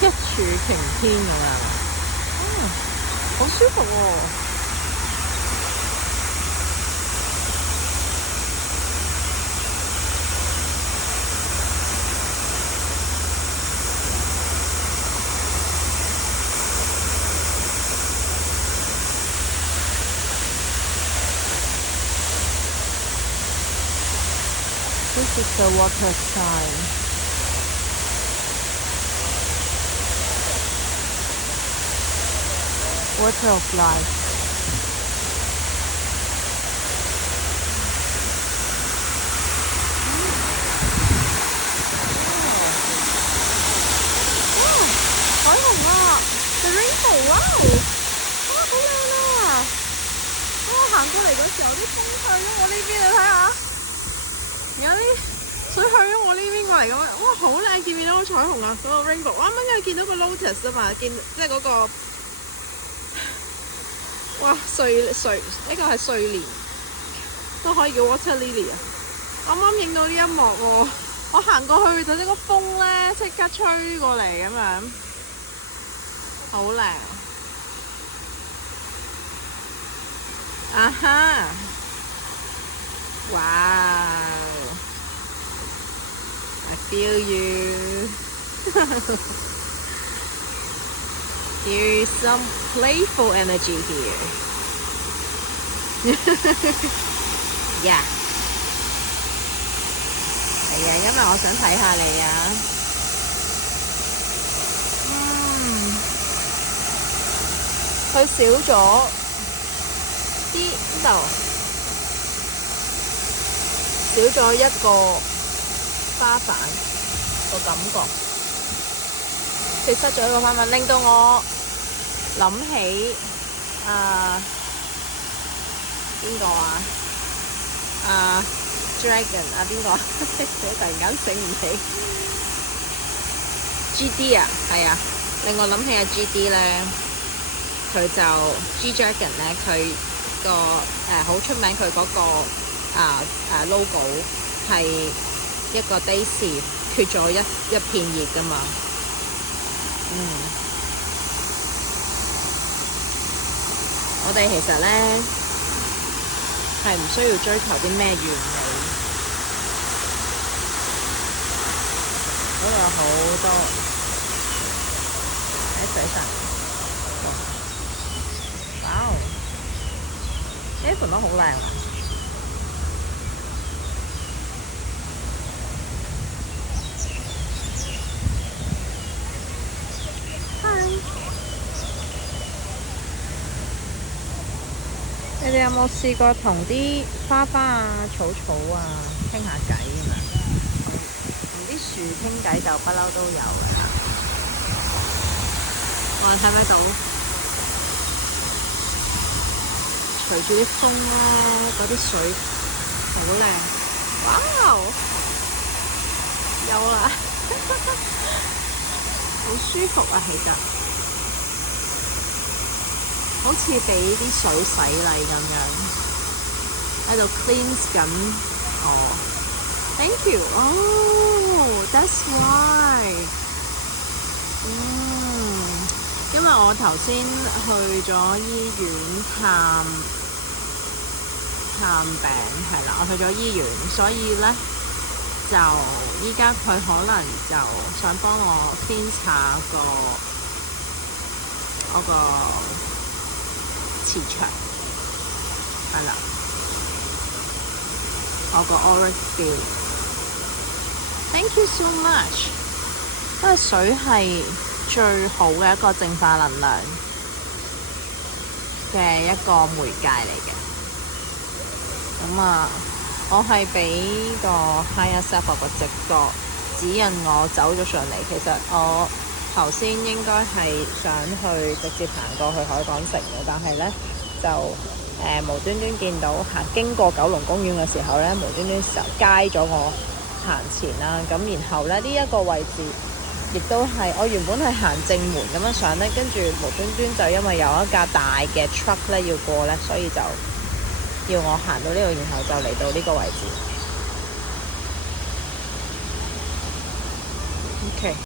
一柱擎天咁樣，好舒服喎。This is the water sign. Water of life. Wow, 彩虹啊 ！The rainbow， 哇！哇，好靚啊！我行過嚟嗰時候，啲風向咗我呢邊，你睇下。而家啲水向咗我呢邊過嚟咁樣，哇！好靚，見唔見到個彩虹啊？嗰個 rainbow， 我啱啱又見到個 lotus 啊嘛，見即係嗰個。哇！呢個係睡蓮，都可以叫 water lily 啊！啱啱影到呢一幕喎，我行過去就呢個風咧即刻吹過嚟咁樣，好靚啊哈！哇 I feel you. There is some playful energy here. Yeah. 係啊，因為我想睇下你啊。佢少咗啲邊度？少咗一個花瓣個感覺。佢失咗一個花瓣，令到我諗起邊個啊？Dragon 啊，邊個？我突然間醒唔起。GD 啊，係啊，令我諗起阿 GD 咧，佢就 G Dragon 咧，佢個好出名，佢嗰個logo 係一個 daisy 缺咗一片葉噶嘛。我哋其實咧係唔需要追求啲咩完美，嗰度有好多喺水上。哇！呢盤都好靚。你哋有冇試過同啲花花啊、草草啊傾下偈咁樣？同啲樹傾偈就不嬲都有嘅。我睇唔睇到？隨住啲風咧，嗰啲水好靚。哇！有啦，好舒服啊，其實。好似俾啲水洗禮咁樣，喺度 cleanse 緊我。Thank you. Oh, that's why. 因為我頭先去咗醫院探病，係啦，我去咗醫院，所以咧就依家佢可能就想幫我 cleanse 下嗰個磁場，係啦，我個 auric field。Thank you so much。因為水係最好嘅一個淨化能量嘅一個媒介嚟嘅。我係俾個 higher self 個直覺指引我走咗上嚟。其實我頭先應該係想去直接行過去海港城嘅，但係咧就無端端見到經過九龍公園嘅時候咧，無端端街咗我行前啦。咁然後咧呢一個位置亦都係我原本係行正門咁樣上咧，跟住無端端就因為有一架大嘅 truck 咧要過咧，所以就要我行到呢度，然後就嚟到呢個位置。OK。